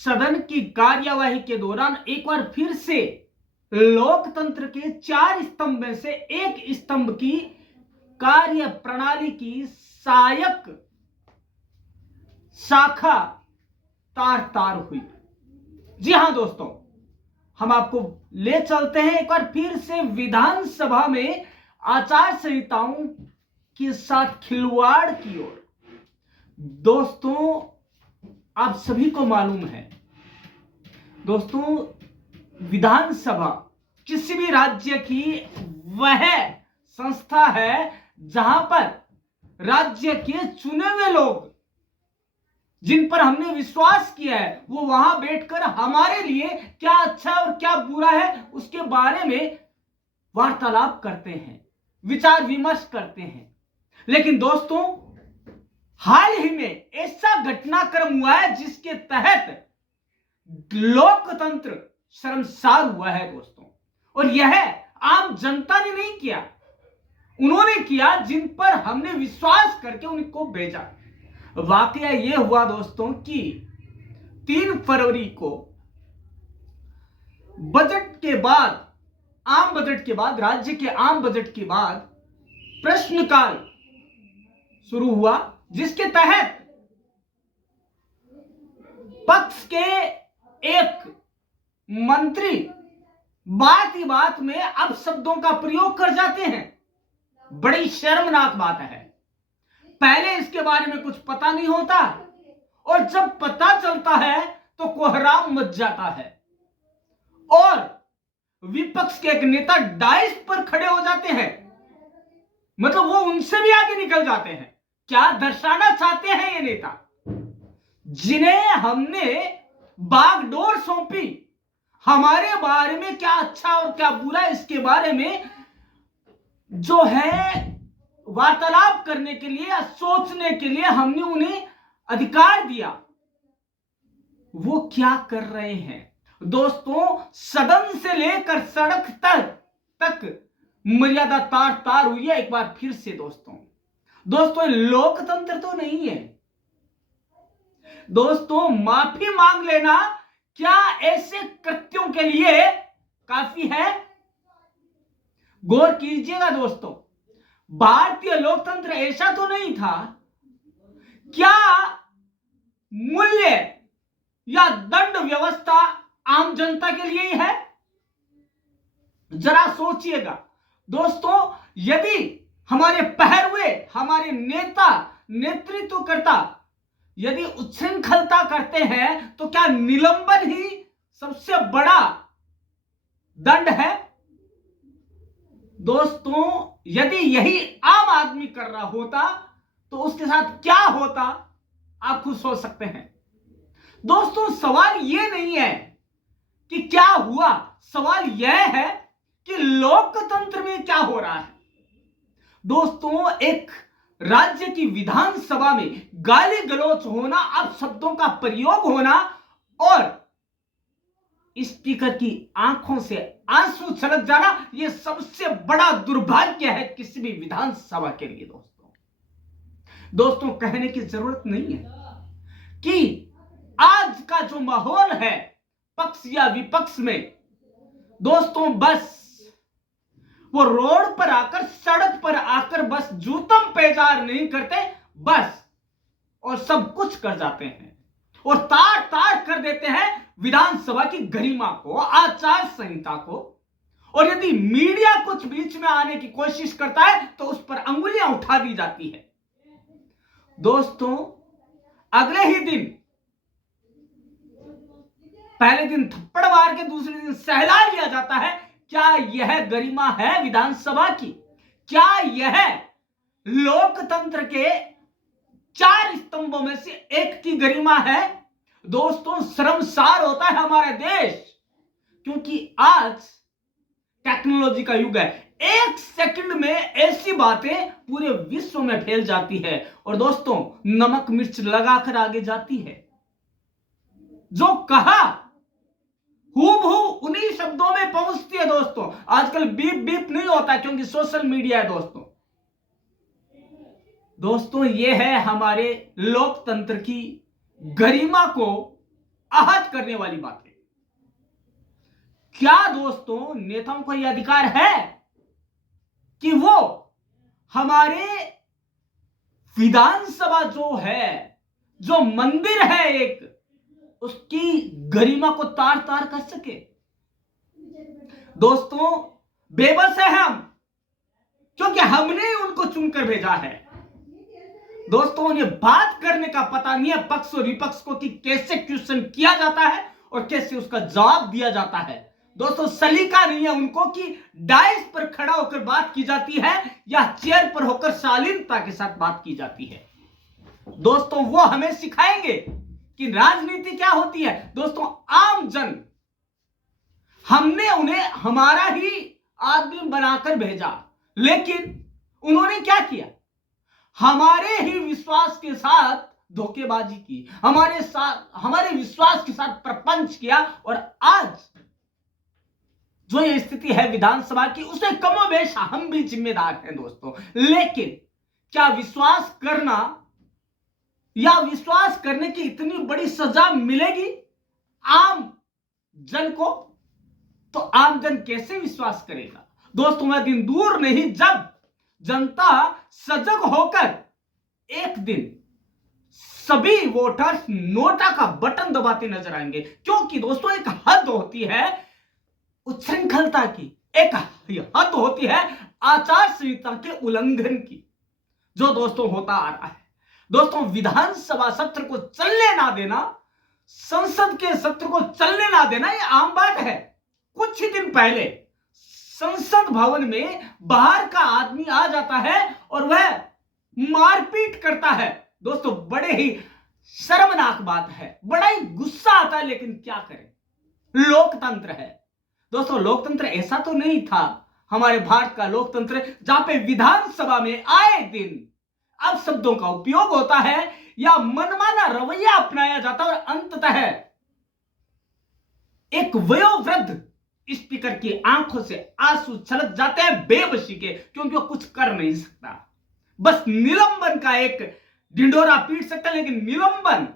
सदन की कार्यवाही के दौरान एक बार फिर से लोकतंत्र के 4 स्तंभ में से एक स्तंभ की कार्य प्रणाली की सहायक शाखा तार तार हुई। जी हां दोस्तों, हम आपको ले चलते हैं एक बार फिर से विधानसभा में आचार संहिताओं के साथ खिलवाड़ की ओर। दोस्तों, आप सभी को मालूम है दोस्तों, विधानसभा किसी भी राज्य की वह संस्था है जहां पर राज्य के चुने हुए लोग, जिन पर हमने विश्वास किया है, वो वहां बैठकर हमारे लिए क्या अच्छा और क्या बुरा है उसके बारे में वार्तालाप करते हैं, विचार विमर्श करते हैं। लेकिन दोस्तों, हाल ही में ऐसा घटनाक्रम हुआ है जिसके तहत लोकतंत्र शर्मसार हुआ है दोस्तों। और यह आम जनता ने नहीं किया, उन्होंने किया जिन पर हमने विश्वास करके उनको भेजा। वाकया यह हुआ दोस्तों कि 3 फरवरी को बजट के बाद, आम बजट के बाद, राज्य के आम बजट के बाद प्रश्नकाल शुरू हुआ, जिसके तहत पक्ष के एक मंत्री बात ही बात में अपशब्दों का प्रयोग कर जाते हैं। बड़ी शर्मनाक बात है। पहले इसके बारे में कुछ पता नहीं होता और जब पता चलता है तो कोहराम मच जाता है और विपक्ष के एक नेता डाइस पर खड़े हो जाते हैं। मतलब वो उनसे भी आगे निकल जाते हैं। क्या दर्शाना चाहते हैं ये नेता, जिन्हें हमने बागडोर सौंपी, हमारे बारे में क्या अच्छा और क्या बुरा इसके बारे में जो है वार्तालाप करने के लिए या सोचने के लिए हमने उन्हें अधिकार दिया, वो क्या कर रहे हैं दोस्तों? सदन से लेकर सड़क तक मर्यादा तार तार हुई है एक बार फिर से दोस्तों, लोकतंत्र तो नहीं है दोस्तों। माफी मांग लेना क्या ऐसे कृत्यों के लिए काफी है? गौर कीजिएगा दोस्तों, भारतीय लोकतंत्र ऐसा तो नहीं था। क्या मूल्य या दंड व्यवस्था आम जनता के लिए ही है? जरा सोचिएगा दोस्तों, यदि हमारे पहरुए, हमारे नेता, नेतृत्वकर्ता यदि उच्छृंखलता करते हैं तो क्या निलंबन ही सबसे बड़ा दंड है? दोस्तों, यदि यही आम आदमी कर रहा होता तो उसके साथ क्या होता, आप खुद सोच सकते हैं। दोस्तों, सवाल यह नहीं है कि क्या हुआ, सवाल यह है कि लोकतंत्र में क्या हो रहा है। दोस्तों, एक राज्य की विधानसभा में गाली गलौच होना, अपशब्दों का प्रयोग होना और स्पीकर की आंखों से आंसू छलक जाना, यह सबसे बड़ा दुर्भाग्य है किसी भी विधानसभा के लिए दोस्तों, कहने की जरूरत नहीं है कि आज का जो माहौल है पक्ष या विपक्ष में दोस्तों, बस वो रोड पर आकर, सड़क पर आकर बस जूतम पेजार नहीं करते बस, और सब कुछ कर जाते हैं और तार तार कर देते हैं विधानसभा की गरिमा को, आचार संहिता को। और यदि मीडिया कुछ बीच में आने की कोशिश करता है तो उस पर अंगुलियां उठा दी जाती है दोस्तों। अगले ही दिन, पहले दिन थप्पड़ मार के दूसरे दिन सहला लिया जाता है। क्या यह गरिमा है विधानसभा की? क्या यह लोकतंत्र के 4 स्तंभों में से एक की गरिमा है? दोस्तों, शर्मसार होता है हमारा देश, क्योंकि आज टेक्नोलॉजी का युग है। 1 सेकंड में ऐसी बातें पूरे विश्व में फैल जाती है और दोस्तों, नमक मिर्च लगाकर आगे जाती है। जो कहा हूबहू उन्हीं शब्दों में पहुंचती है दोस्तों। आजकल बीप बीप नहीं होता क्योंकि सोशल मीडिया है दोस्तों, यह है हमारे लोकतंत्र की गरिमा को आहत करने वाली बात है। क्या दोस्तों नेताओं का यह अधिकार है कि वो हमारे विधानसभा जो है, जो मंदिर है एक, उसकी गरिमा को तार तार कर सके? दोस्तों बेबस है हम, क्योंकि हमने उनको चुनकर भेजा है। दोस्तों उन्हें बात करने का पता नहीं है पक्ष और विपक्ष को कि कैसे क्वेश्चन किया जाता है और कैसे उसका जवाब दिया जाता है। दोस्तों सलीका नहीं है उनको कि डाइस पर खड़ा होकर बात की जाती है या चेयर पर होकर शालीनता के साथ बात की जाती है। दोस्तों वो हमें सिखाएंगे कि राजनीति क्या होती है। दोस्तों आम जन, हमने उन्हें हमारा ही आदमी बनाकर भेजा, लेकिन उन्होंने क्या किया? हमारे ही विश्वास के साथ धोखेबाजी की, हमारे विश्वास के साथ प्रपंच किया, और आज जो ये स्थिति है विधानसभा की, उसे कमोबेश हम भी जिम्मेदार हैं दोस्तों। लेकिन क्या विश्वास करना या विश्वास करने की इतनी बड़ी सजा मिलेगी आम जन को? तो आम जन कैसे विश्वास करेगा? दोस्तों वह दिन दूर नहीं जब जनता सजग होकर एक दिन सभी वोटर्स नोटा का बटन दबाते नजर आएंगे। क्योंकि दोस्तों एक हद होती है उच्छृंखलता की, एक हद होती है आचार संहिता के उल्लंघन की, जो दोस्तों होता आ रहा है। दोस्तों विधानसभा सत्र को चलने ना देना, संसद के सत्र को चलने ना देना, यह आम बात है। कुछ ही दिन पहले संसद भवन में बाहर का आदमी आ जाता है और वह मारपीट करता है। दोस्तों बड़े ही शर्मनाक बात है, बड़ा ही गुस्सा आता है, लेकिन क्या करें, लोकतंत्र है। दोस्तों लोकतंत्र ऐसा तो नहीं था हमारे भारत का लोकतंत्र जहां पे विधानसभा में आए दिन अब शब्दों का उपयोग होता है या मनमाना रवैया अपनाया जाता है और अंततः एक वयोवृद्ध स्पीकर की आंखों से आंसू छलक जाते हैं बेबसी के, क्योंकि वो कुछ कर नहीं सकता, बस निलंबन का एक ढिंढोरा पीट सकता है, लेकिन निलंबन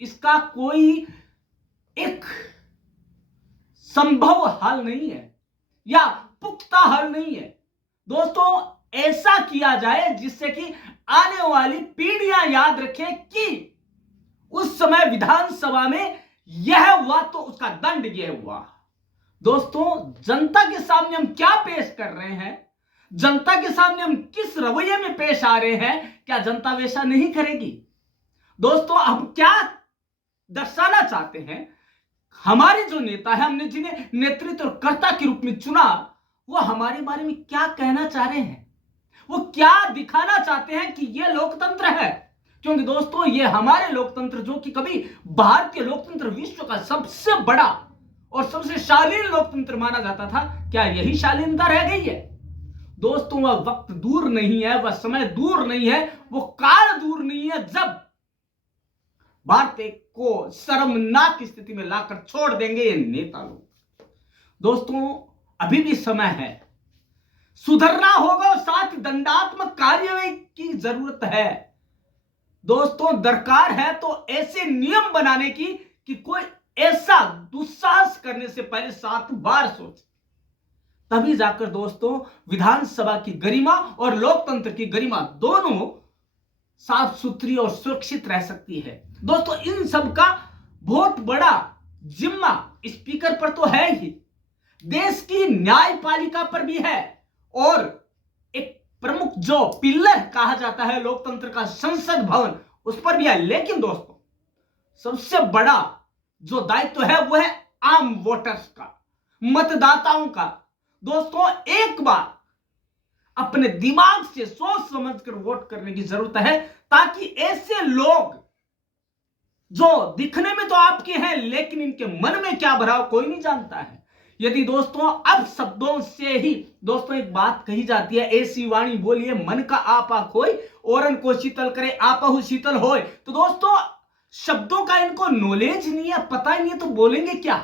इसका कोई एक संभव हल नहीं है या पुख्ता हल नहीं है। दोस्तों ऐसा किया जाए जिससे कि आने वाली पीढ़ियां याद रखें कि उस समय विधानसभा में यह हुआ तो उसका दंड यह हुआ। दोस्तों जनता के सामने हम क्या पेश कर रहे हैं, जनता के सामने हम किस रवैये में पेश आ रहे हैं, क्या जनता वैसा नहीं करेगी? दोस्तों हम क्या दर्शाना चाहते हैं? हमारे जो नेता है, हमने जिन्हें नेतृत्व और कर्ता के रूप में चुना, वो हमारे बारे में क्या कहना चाह रहे हैं, वो क्या दिखाना चाहते हैं कि यह लोकतंत्र है। क्योंकि दोस्तों ये हमारे लोकतंत्र, जो कि कभी भारतीय लोकतंत्र विश्व का सबसे बड़ा और सबसे शालीन लोकतंत्र माना जाता था, क्या यही शालीनता रह गई है? दोस्तों वह वक्त दूर नहीं है, वह समय दूर नहीं है, वो काल दूर नहीं है जब भारत को शर्मनाक स्थिति में लाकर छोड़ देंगे ये नेता लोग। दोस्तों अभी भी समय है, सुधरना होगा और साथ दंडात्मक कार्यवाही की जरूरत है। दोस्तों दरकार है तो ऐसे नियम बनाने की कि कोई ऐसा दुस्साहस करने से पहले 7 बार सोचे, तभी जाकर दोस्तों विधानसभा की गरिमा और लोकतंत्र की गरिमा दोनों साफ सुथरी और सुरक्षित रह सकती है। दोस्तों इन सब का बहुत बड़ा जिम्मा स्पीकर पर तो है ही, देश की न्यायपालिका पर भी है, और एक प्रमुख जो पिलर कहा जाता है लोकतंत्र का संसद भवन, उस पर भी है। लेकिन दोस्तों सबसे बड़ा जो दायित्व है वो है आम वोटर्स का, मतदाताओं का। दोस्तों एक बार अपने दिमाग से सोच समझकर वोट करने की जरूरत है, ताकि ऐसे लोग जो दिखने में तो आपके हैं लेकिन इनके मन में क्या भरा हो कोई नहीं जानता है। यदि दोस्तों अब शब्दों से ही दोस्तों एक बात कही जाती है, ऐसी वाणी बोलिए मन का आपा खोई, औरन को शीतल करे आपहु शीतल होए। तो दोस्तों शब्दों का इनको नॉलेज नहीं है, पता ही नहीं है, तो बोलेंगे क्या?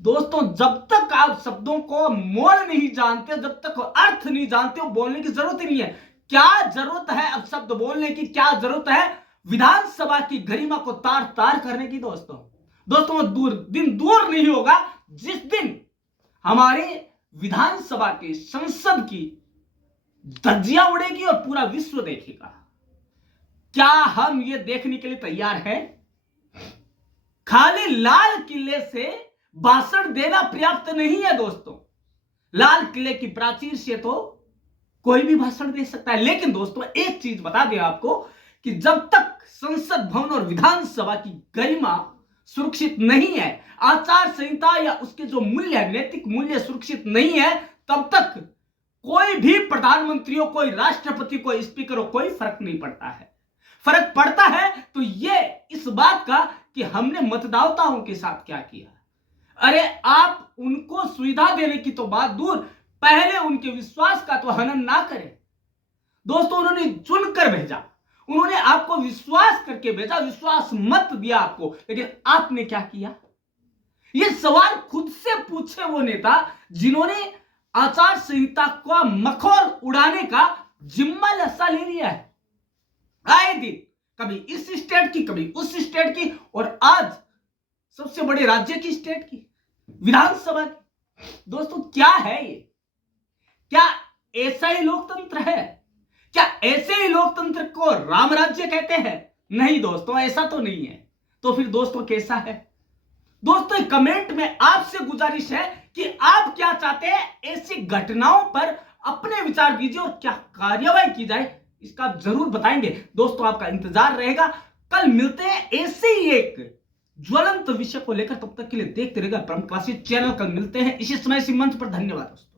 दोस्तों जब तक आप शब्दों को मोल नहीं जानते, जब तक अर्थ नहीं जानते, बोलने की जरूरत ही नहीं है। क्या जरूरत है अब शब्द बोलने की? क्या जरूरत है विधानसभा की गरिमा को तार तार करने की? दोस्तों दोस्तों दिन दूर नहीं होगा जिस दिन हमारे विधानसभा के संसद की धज्जियां उड़ेगी और पूरा विश्व देखेगा। क्या हम ये देखने के लिए तैयार हैं? खाली लाल किले से भाषण देना पर्याप्त नहीं है दोस्तों। लाल किले की प्राचीर से तो कोई भी भाषण दे सकता है, लेकिन दोस्तों एक चीज बता दें आपको कि जब तक संसद भवन और विधानसभा की गरिमा सुरक्षित नहीं है, आचार संहिता या उसके जो मूल्य है, नैतिक मूल्य सुरक्षित नहीं है, तब तक कोई भी प्रधानमंत्री हो, कोई राष्ट्रपति, कोई स्पीकर हो, कोई फर्क नहीं पड़ता है। फर्क पड़ता है तो ये इस बात का कि हमने मतदाताओं के साथ क्या किया। अरे आप उनको सुविधा देने की तो बात दूर, पहले उनके विश्वास का तो हनन ना करें। दोस्तों उन्होंने चुनकर भेजा, उन्होंने आपको विश्वास करके भेजा, विश्वास मत दिया आपको, लेकिन आपने क्या किया? ये सवाल खुद से पूछे वो नेता जिन्होंने आचार संहिता का मखौल उड़ाने का जिम्मा लस्सा ले लिया है। आए दिन कभी इस स्टेट की, कभी उस स्टेट की, और आज सबसे बड़े राज्य की स्टेट की विधानसभा की। दोस्तों क्या है ये? क्या ऐसा ही लोकतंत्र है? क्या ऐसे ही लोकतंत्र को राम राज्य कहते हैं? नहीं दोस्तों, ऐसा तो नहीं है। तो फिर दोस्तों कैसा है? दोस्तों कमेंट में आपसे गुजारिश है कि आप क्या चाहते हैं, ऐसी घटनाओं पर अपने विचार दीजिए और क्या कार्यवाही की जाए इसका जरूर बताएंगे। दोस्तों आपका इंतजार रहेगा। कल मिलते हैं ऐसे ही एक ज्वलंत विषय को लेकर। तब तक के लिए देखते रहिएगा परम क्लासी चैनल। कल मिलते हैं इसी समय इसी मंच पर। धन्यवाद दोस्तों।